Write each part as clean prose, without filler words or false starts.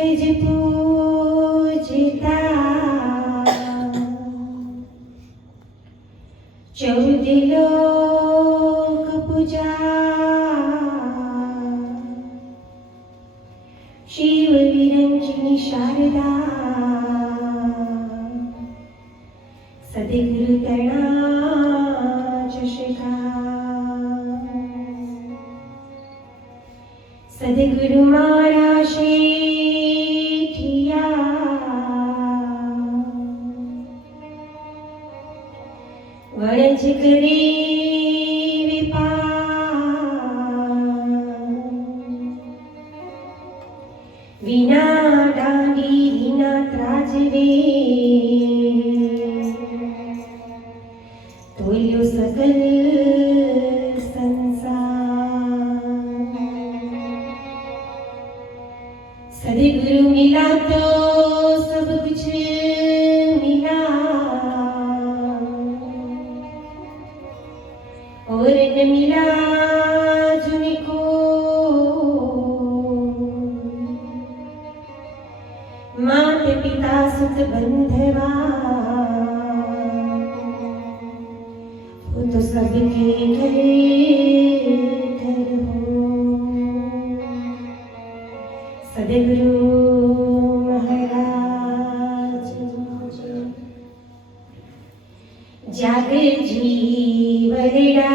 जगज पूजता 14 लोक पूजा शिव विरंचिनी शारदा सद्गुरु तणाच शिखा सद्गुरु मारा शेठिया वणज करे विना डांगी विना त्राजवे तोल्यो सकल संसार सद्गुरु मिला तो सब कुछ मिला और न मिला जिनको मात पिता सुत बंधवा वो तो सबके घर घर हो सद्गुरु महाराज जाग जीवनड़ा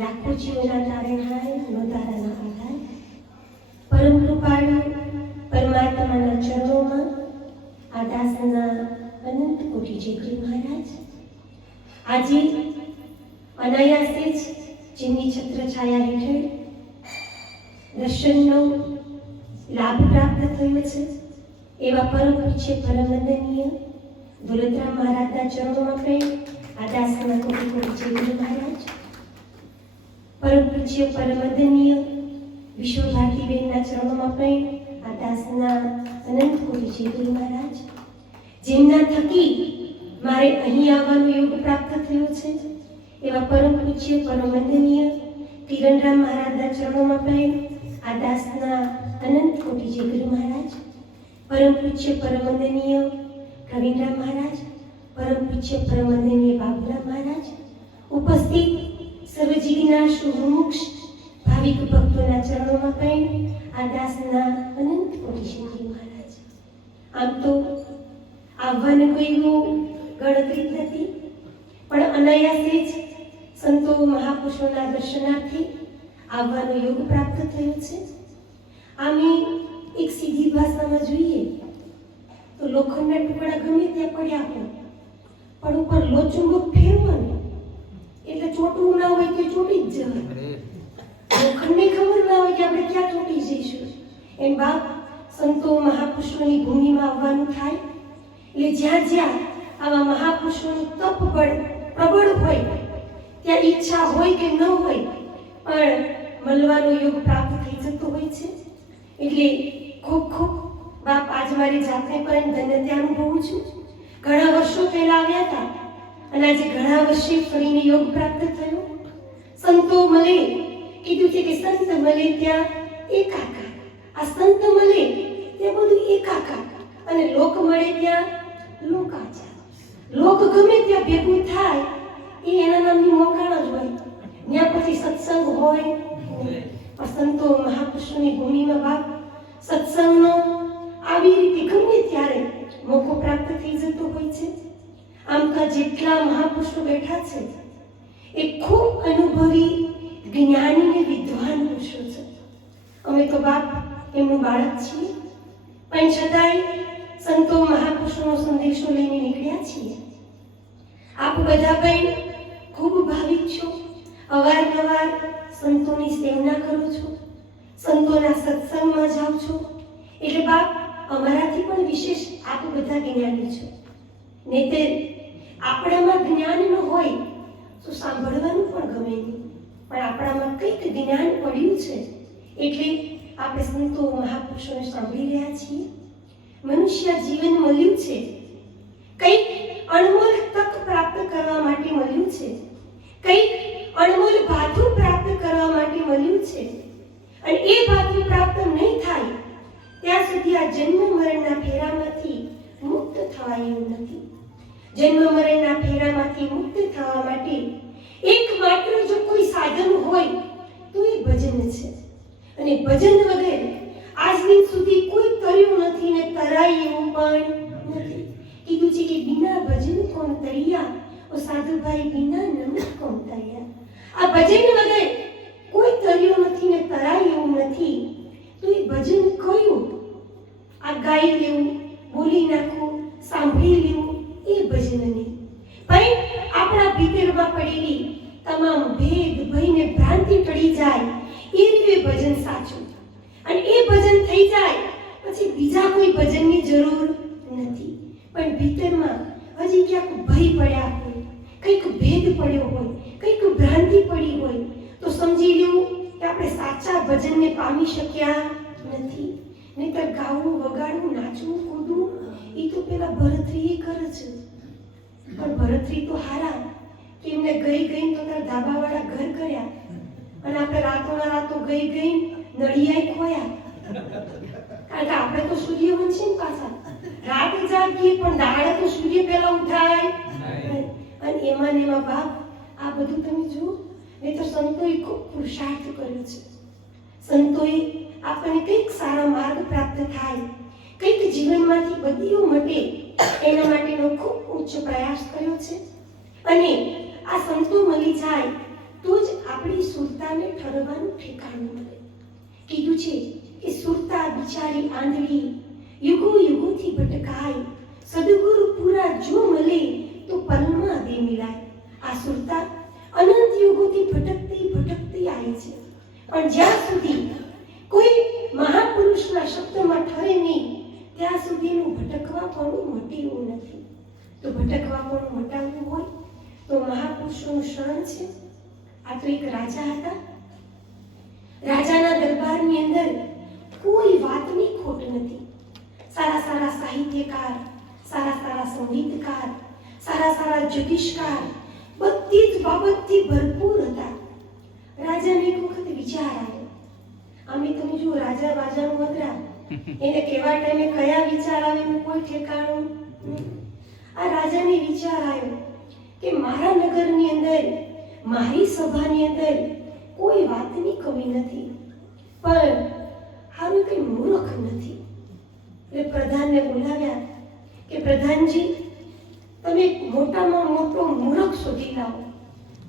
લાખો જીવોના તારણહાર, નોંધારાના આધાર, પરમ કૃપાળુ પરમાત્માના ચરણોમાં આ દાસના અનંત કોટી જય ગુરુ મહારાજ. આજે અનાયાસે જ જેમની છત્રછાયા હેઠળ દર્શનનો લાભ પ્રાપ્ત થયો છે એવા પરમ પૂજ્ય પરમ વંદનીય દોલતરામ મહારાજના ચરણોમાં પ્રેમ આ દાસના કોટી કોટી જય ગુરુ મહારાજ. પરમ પૂજ્ય પરમ વંદનીય વિશ્વભારતીબેનના ચરણોમાં પ્રેમ આ દાસના અનંત કોટી જય ગુરુ મહારાજ. જેમના થકી મારે અહીં આવવાનો યોગ પ્રાપ્ત થયો છે એવા પરમ પૂજ્ય પરમ વંદનીય કિરણરામ મહારાજના ચરણોમાં પ્રેમ આ દાસના અનંત કોટી જય ગુરુ મહારાજ. પરમ પૂજ્ય પરમ વંદનીય પ્રવીણરામ મહારાજ, પરમ પૂજ્ય પરમ વંદનીય બાબુરામ મહારાજ, ઉપસ્થિત સર્વજીવીના શુભમુક્ષ ભાવિક ભક્તોના ચરણોમાં પ્રેમ આ દાસના અનંત કોટી જય ગુરુ મહારાજ. આમ તો આવવાનું કોઈ ગણતરી જ નથી, પણ અનાયાસે જ સંતો મહાપુરુષોના દર્શનાર્થે આવવાનો યોગ પ્રાપ્ત થયો છે. આમે એક સીધી ભાષામાં જોઈએ તો લોખંડના ટુકડા ગમે ત્યાં પડ્યા હોય પણ ઉપર લોચુંબક ફેરવાનું એટલે ચોટવું ના હોય તો ચોટી જ જવાય. લોખંડને ખબર ના હોય કે આપણે ક્યાં ચોટી જઈશું. એમ બાપ સંતો મહાપુરુષોની ભૂમિમાં આવવાનું થાય એટલે જ્યાં જ્યાં આવા મહાપુરુષોનું તપ બળ પ્રબળ હોય ત્યાં ઈચ્છા હોય કે ન હોય પણ મળવાનો યોગ પ્રાપ્ત થઈ જતો હોય છે. એટલે ખૂબ ખૂબ બાપ આજ મારી જાતને પણ ધન્યતા અનુભવું છું. ઘણા વર્ષો પહેલા આવ્યા હતા અને આજે ઘણા વર્ષે ફરીને યોગ પ્રાપ્ત થયો. સંતો મળે કીધું છે કે સંત મળે ત્યાં એકાકાર, આ સંત મળે ત્યાં બધું એકાકાર અને લોક મળે ત્યાં લોકાચાર. લોક ગમે ત્યાં ભેગું થાય એ એના નામની મોકાણ જ હોય, ત્યાં પછી સત્સંગ હોય. પણ સંતો મહાપુરુષોની ભૂમિમાં બાપ સત્સંગનો આવી રીતે ગમે ત્યારે મોકો પ્રાપ્ત થઈ જતો હોય છે. આમ તો જેટલા મહાપુરુષો બેઠા છે એ ખૂબ અનુભવી જ્ઞાની અને વિદ્વાન પુરુષો છે. અમે તો બાપ એમનું બાળક છીએ, પણ છતાંય સંતો મહાપુરુષોનો સંદેશો લઈને નીકળ્યા છીએ. આપ બધા પણ ખૂબ ભાવિક છો, અવારનવાર સંતોની સેવના કરો છો, સંતોના સત્સંગમાં જાઓ છો. એટલે બાપ અમારાથી પણ વિશેષ આપ બધા જ્ઞાની છો. નહીંતર આપણામાં જ્ઞાન ન હોય તો સાંભળવાનું પણ ગમે નહીં, પણ આપણામાં કંઈક જ્ઞાન પડ્યું છે એટલે આપણે સંતો મહાપુરુષોને સાંભળી રહ્યા છીએ. મનુષ્ય જીવન મળ્યું છે, કંઈક અણમોલ તક પ્રાપ્ત કરવા માટે મળ્યું છે, કંઈક અણમોલ ભાથું પ્રાપ્ત કરવા માટે મળ્યું છે. અને એ ભાથું પ્રાપ્ત નહીં થાય ત્યાં સુધી આ જન્મ મરણના ફેરામાંથી મુક્ત થવાય એવું નથી. જન્મ મરણના ફેરામાંથી મુક્ત થવા માટે એકમાત્ર જો કોઈ સાધન હોય તો એ ભજન છે. અને ભજન વગર આજ દિન સુધી કોઈ તર્યું નથી ને તરાય એવું પણ નથી. કીધું છે કે બિના ભજન કોણ તરિયા, ઓ સાધુભાઈ બિના નમક કોણ તરિયા. આ ભજન વગર કોઈ તર્યું નથી ને તરાય એવું નથી. તો એ ભજન કયું? આ ગાઈ લેવું, બોલી નાખવું, સાંભળી લેવું એ ભજન નહીં. પણ આપણા ભીતરમાં પડેલી તમામ ભેદ ભયને ભ્રાંતિ ટળી જાય એ રીતે ભજન સાચું. અને એ ભજન થઈ જાય પછી બીજા કોઈ ભજનની જરૂર નથી. પણ ભીતરમાં હજી ક્યાંક ભય પડ્યા હોય, કંઈક ભેદ પડ્યો હોય, કંઈક ભ્રાંતિ પડી હોય તો સમજી લેવું કે આપણે સાચા ભજનને પામી શક્યા નથી. નહીંતર ગાવું, વગાડવું, નાચવું, કૂદવું એ તો પેલા ભરતરી કરે છે. પણ ભરતરી તો હારા કે એમને ગઈ ગઈ તો તાર ધાબાવાળા ઘર કર્યા અને આપણે રાતોના રાતો ગઈ ગઈ નળિયાય ખોયા. કારણ કે આપણે તો સૂર્યવંશી ને પાછા રાત જાગીએ પણ દાડે તો સૂર્ય પહેલા ઉઠાય. અને એમાં ને એમાં બાપ આ બધું તમે જુઓ. નહીં તો સંતોએ ખૂબ પુરુષાર્થ કર્યો છે. સંતોએ આપણને કંઈક સારા માર્ગ પ્રાપ્ત થાય, કંઈક જીવનમાંથી બદીઓ મટે એના માટેનો ખૂબ ઉચ્ચ પ્રયાસ કર્યો છે. અને આ સંતો મળી જાય તો જ આપણી સુરતાને ઠરવાનું ઠેકાણું મળે. કીધું છે કે સુરતા બિચારી આંધળી યુગો યુગોથી ભટકાય, સદગુરુ પૂરા જો મળે તો પલમાં દે મિલાય. આ સુરતા અનંત યુગોથી ભટકતી ભટકતી આવી છે, પણ જ્યાં સુધી કોઈ મહાપુરુષના શબ્દમાં ઠરે નહીં ત્યાં સુધીનું ભટકવાપણું મટ્યું નથી. તો ભટકવાપણું મટાવવું હોય તો મહાપુરુષોનું શરણ છે. આ તો એક રાજા હતા. રાજાના દરબારની અંદર કોઈ વાતની ખોટ નથી. સારા સારા સાહિત્યકાર, સારા સારા સંગીતકાર, સારા સારા જ્યોતિષકાર બધી જ બાબતથી ભરપૂર હતા. રાજાને એક વખત વિચાર આવ્યો. અમે તમે જો રાજા બાજાનું વગરા એને કેવા ટાઈમે કયા વિચાર આવે એનું કોઈ ઠેકાણું નહીં. આ રાજાને વિચાર આવ્યો કે મારા નગરની અંદર, મારી સભાની અંદર કોઈ વાતની કમી નથી, પણ હારું કઈ મૂર્ખ નથી. એટલે પ્રધાનને બોલાવ્યા કે પ્રધાનજી, તમે મોટામાં મોટો મૂર્ખ શોધી લાવો.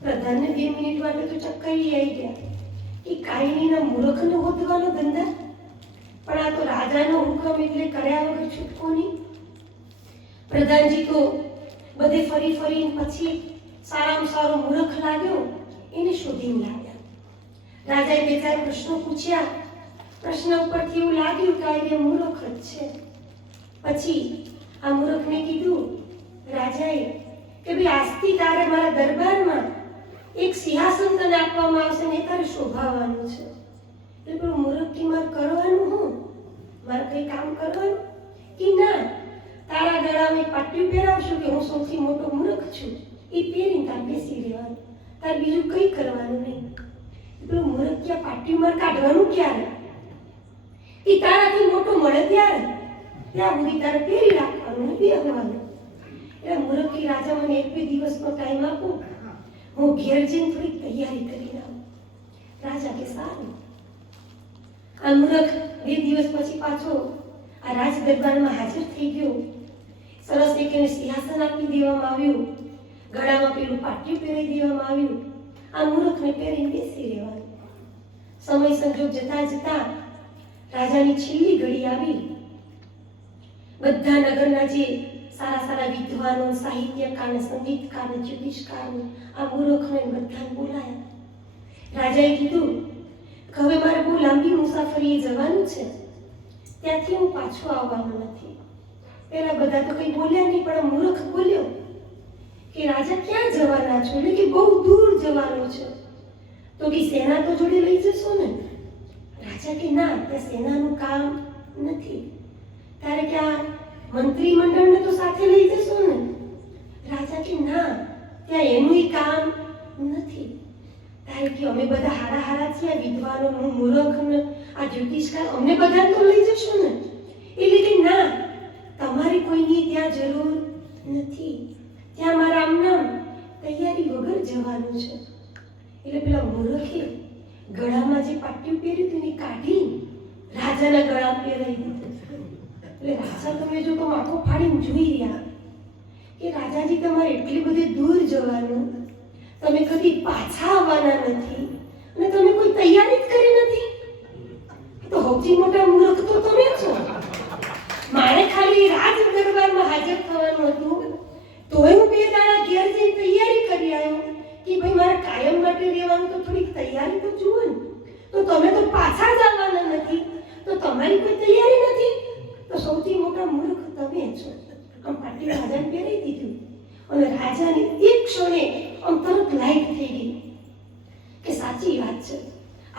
પ્રધાનને 2 મિનિટ માટે તો ચક્કરી આવી ગયા કે કાયમીના મૂર્ખને હોદવાનો ધંધા. પણ આ તો રાજાનો હુકમ એટલે કર્યા વગર છૂટકો નહીં. પ્રધાનજી તો બધે ફરી ફરીને પછી સારામાં સારો મૂર્ખ લાગ્યો એને શોધીને લાવ્યા. રાજાએ 2-4 પ્રશ્નો પૂછ્યા. પ્રશ્ન ઉપરથી એવું લાગ્યું કે આ મૂર્ખ જ છે. પછી આ મૂર્ખને કીધું રાજાએ કે ભાઈ આજથી તારે મારા દરબારમાં એક સિંહાસન તને આપવામાં આવશે ને એ તારે શોભાવવાનું છે. એટલે પેલું મૂર્ખ કે મારે કરવાનું હું? મારે કઈ કામ કરવાનું કે ના, તારા ગળામાં પાટિયું પહેરાવશું કે હું સૌથી મોટો મૂર્ખ છું, એ પહેરીને તાર બેસી રહેવાનું, તાર બીજું કઈ કરવાનું નહીં. પેલું મૂર્ખ ક્યાં પાટિયું મારે કાઢવાનું ક્યારે? એ તારાથી મોટો મળે ત્યારે ત્યાં સુધી તારે પહેરી રાખવાનું ને બેસવાનું. એટલે મૂર્ખી રાજા મને 1-2 દિવસનો ટાઈમ આપો, હું ઘેર જઈને થોડીક તૈયારી કરીને આવું. રાજા કે સારું. આ મૂર્ખ 2 દિવસ પછી પાછો આ રાજ દરબારમાં હાજર થઈ ગયો. સરસ એક એને સિંહાસન આપી દેવામાં આવ્યું, ગળામાં પેલું પાટિયું પહેરી દેવામાં આવ્યું. આ મૂર્ખને પહેરીને બેસી રહેવાનું. સમય સંજોગ જતા જતા રાજાની છેલ્લી ઘડી આવી. બધા નગરના જે સારા સારા વિદ્વાનો, સાહિત્યકાર, સંગીતકાર, જ્યોતિષકાર આ મૂર્ખને બધાને બોલાયા. રાજાએ કીધું કે હવે મારે બહુ લાંબી મુસાફરીએ જવાનું છે, ત્યાંથી હું પાછો આવવાનો નથી. પેલા બધા તો કંઈ બોલ્યા નહીં, પણ મૂર્ખ બોલ્યો કે રાજા ક્યાં જવાના છો? એટલે કે બહુ દૂર જવાનું છે. તો કે સેના તો જોડે લઈ જશો ને? રાજા કે ના, ત્યાં સેનાનું કામ નથી. તારે ક્યાં મંત્રીમંડળને તો સાથે લઈ જશો ને? રાજા કે ના, ત્યાં એનું કામ નથી. તારે કે અમે બધા હારા હારા છીએ, વિદ્વાનો, હું મૂર્ખ ને આ જ્યોતિષકાર, અમને બધા તો લઈ જશો ને? એટલે કે ના, તમારી કોઈની ત્યાં જરૂર નથી, ત્યાં મારા આમનામ તૈયારી વગર જવાનું છે. એટલે પેલા મૂર્ખે ગળામાં જે પાટિયું પહેર્યું હતું એ કાઢી રાજાના ગળામાં પહેરાવી દીધું. એટલે રાજા તમે જો તો આંખો ફાડીને જોઈ રહ્યા કે રાજાજી તમારે એટલી બધી દૂર જવાનું, તમે કદી પાછા આવવાના નથી અને તમે કોઈ તૈયારી જ કરી નથી. તો સૌથી મોટા મૂર્ખ તો તમે છો. મારે ખાલી રાજ દરબારમાં હાજર થવાનું હતું, તોય હું 2 દાડા ઘેર જઈને તૈયારી કરી આવ્યો કે ભાઈ મારે કાયમ માટે રહેવાનું, તો થોડીક તૈયારી તો જુઓ ને. તો તમે તો પાછા જ આવવાના નથી, તો તમારી કોઈ તૈયારી નથી. તો સૌથી મોટા મૂર્ખ તમે છો. આમ પાટી રાજાને પહેરાવી દીધું અને રાજાની એક ક્ષણે આમ તરત લાઈટ થઈ ગઈ કે સાચી વાત છે,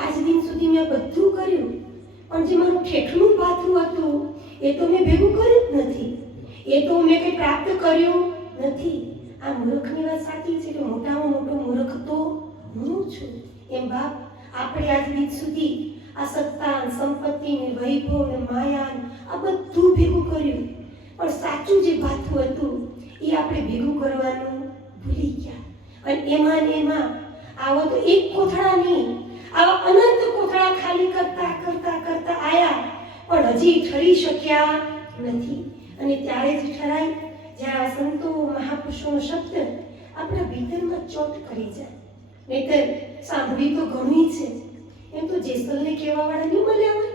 આજ દિન સુધી મેં બધું કર્યું, પણ જે મારું ઠેઠનું પાથું હતું એ તો મેં ભેગું કર્યું જ નથી, એ તો મેં કંઈ પ્રાપ્ત કર્યું નથી. આ મૂર્ખની વાત સાચી છે કે મોટામાં મોટો મૂર્ખ તો હું છું. એમ બાપ, આપણે આજ દિન સુધી આ સત્તા, સંપત્તિ ને વૈભવ ને માયા આ બધું ભેગું કર્યું, પણ સાચું જે પાથું હતું એ આપણે ભેગું કરવાનું ભૂલી ગયા. અને એમાં આવો તો એક કોથળા નહીં, આવા અનંત કોથળા ખાલી કરતા કરતા કરતા આયા, પણ હજી ઠરી શક્યા નથી. અને ત્યારે જ ઠરાય જ્યારે આ સંતો મહાપુરુષોનો શબ્દ આપણા ભીતરમાં ચોટ કરી જાય. નહીતર સાંભળી તો ઘણી છે. એમ તો જેસલને કહેવા વાળા નહીં મળ્યા હોય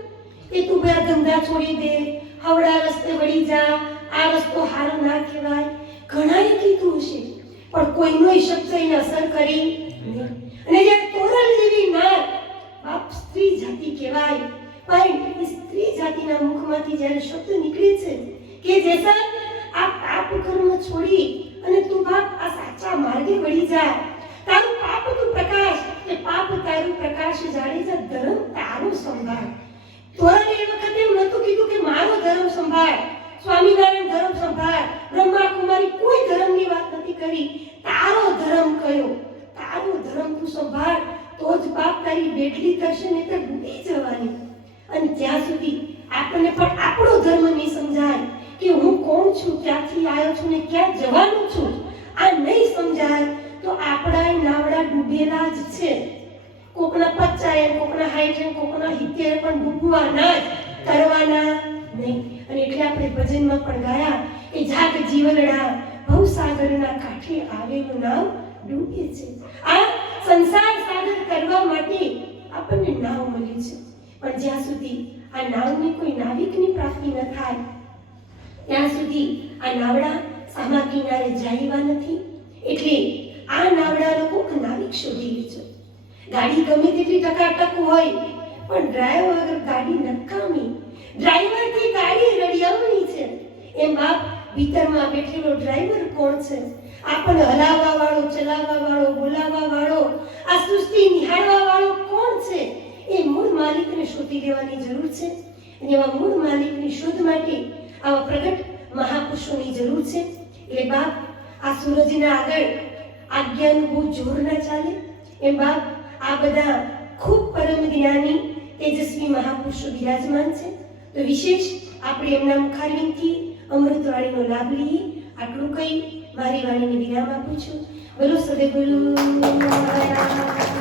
કે તું બે ધંધા છોડી દે, હવડા રસ્તે વળી જા, આ રસ્તો હારો ના કહેવાય. ઘણાએ કીધું હશે પણ કોઈનો શબ્દ એને અસર કરી નહીં. અને જે તોરલ જેવી નાર બાપ સ્ત્રી જાતિ કહેવાય, પણ એ સ્ત્રી જાતિના મુખમાંથી જ્યારે શબ્દ નીકળે છે કે જેસલ આ પાપ કર્મ છોડી અને તું બાપ આ સાચા માર્ગે વળી જા, તારું પાપ તું પ્રકાશ, એ પાપ તારું પ્રકાશ જાડેજા, ધર્મ તારો સંભાળ. તોરણે એ વખતે એમ નતું કીધું કે મારો ધર્મ સંભાળ, સ્વામિનારાયણ ધર્મ સંભાળ, બ્રહ્મા કુમારી કોઈ ધર્મની વાત નથી કરી. તારો ધર્મ કયો, તારો ધર્મ તું સંભાળ, તો જ બાપ તારી બેટલી થશે, ને તો ડૂબી જવાની. અને ત્યાં સુધી આપણને પણ આપણો ધર્મ નહીં સમજાય કે હું કોણ છું, ક્યાંથી આવ્યો છું ને ક્યાં જવાનું છું, આ નહીં સમજાય તો આપણા નાવડા ડૂબેલા જ છે. કોકના 50, કોકના 60, કોકના 70 પણ ડૂબવાના જ, તરવાના નહીં. અને એટલે આપણે ભજનમાં પણ ગાયા કે જાગ જીવનડા ભવસાગરના કાંઠે આવેલું નાવ ડૂબે છે. આ સંસાર સાગર કરવા માટે આપણને નાવ મળી છે, પણ જ્યાં સુધી આ નાવને કોઈ નાવિકની પ્રાપ્તિ ન થાય ત્યાં સુધી આ નાવડા સામા કિનારે જાયવા નથી. એટલે આ નાવડાનો કોક નાવિક શોધી લેજો. ગાડી ગમે તેટલી ટકાટક હોય પણ ડ્રાઈવર વગર ગાડી નકામી, ડ્રાઈવરથી ગાડી રડિયામણી છે. એમ બાપ ભીતરમાં બેઠેલો ડ્રાઈવર કોણ છે? આપણને હલાવવા વાળો, ચલાવવા વાળો, બોલાવવા વાળો, આ સૃષ્ટિ નિહાળવા વાળો કોણ છે? એ મૂળ માલિકને શોધી લેવાની જરૂર છે. અને એવા મૂળ માલિકની શોધ માટે આવા પ્રગટ મહાપુરુષોની જરૂર છે. એટલે બાપ આ સૂરજના આગળ આજ્ઞાનું બહુ જોર ના ચાલે. એમ બાપ આ બધા ખૂબ પરમ જ્ઞાની તેજસ્વી મહાપુરુષો બિરાજમાન છે. તો વિશેષ આપણે એમના મુખારવિંદથી અમૃતવાણીનો લાભ લઈએ. આટલું કહી મારી વાણીને વિરામ આપું છું. બોલો સદગુરુ મહારાજ.